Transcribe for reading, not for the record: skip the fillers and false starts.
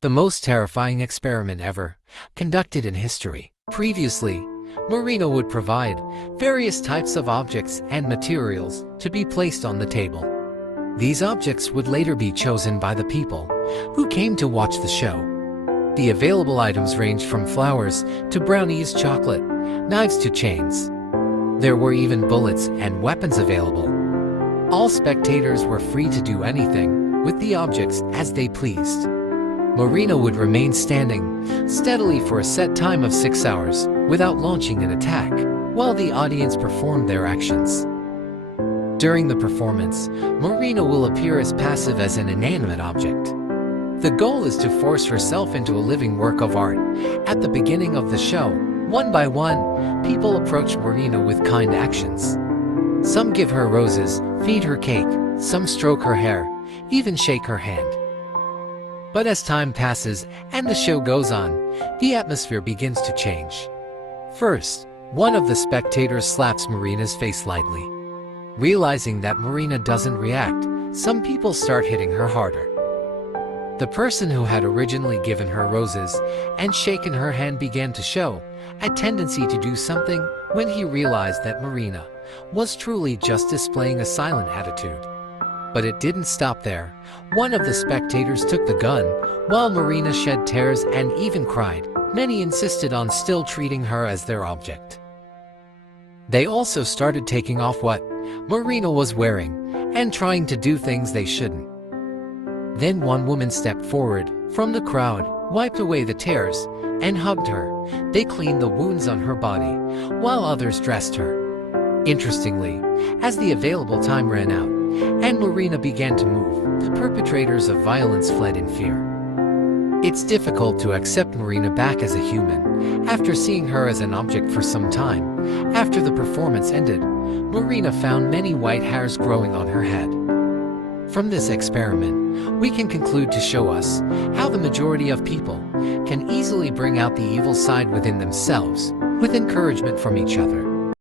The most terrifying experiment ever conducted in history. Previously, Marina would provide various types of objects and materials to be placed on the table. These objects would later be chosen by the people who came to watch the show. The available items ranged from flowers to brownies, chocolate, knives to chains. There were even bullets and weapons available. All spectators were free to do anything with the objects as they pleased. Marina would remain standing steadily for a set time of 6 hours without launching an attack, while the audience performed their actions. During the performance, Marina will appear as passive as an inanimate object. The goal is to force herself into a living work of art. At the beginning of the show, one by one, people approach Marina with kind actions. Some give her roses, feed her cake, some stroke her hair, even shake her hand. But as time passes and the show goes on, the atmosphere begins to change. First, one of the spectators slaps Marina's face lightly. Realizing that Marina doesn't react, some people start hitting her harder. The person who had originally given her roses and shaken her hand began to show a tendency to do something when he realized that Marina was truly just displaying a silent attitude. But it didn't stop there. One of the spectators took the gun, while Marina shed tears and even cried. Many insisted on still treating her as their object. They also started taking off what Marina was wearing and trying to do things they shouldn't. Then one woman stepped forward from the crowd, wiped away the tears, and hugged her. They cleaned the wounds on her body, while others dressed her. Interestingly, as the available time ran out, and Marina began to move, the perpetrators of violence fled in fear. It's difficult to accept Marina back as a human, after seeing her as an object for some time. After the performance ended, Marina found many white hairs growing on her head. From this experiment, we can conclude to show us how the majority of people can easily bring out the evil side within themselves with encouragement from each other.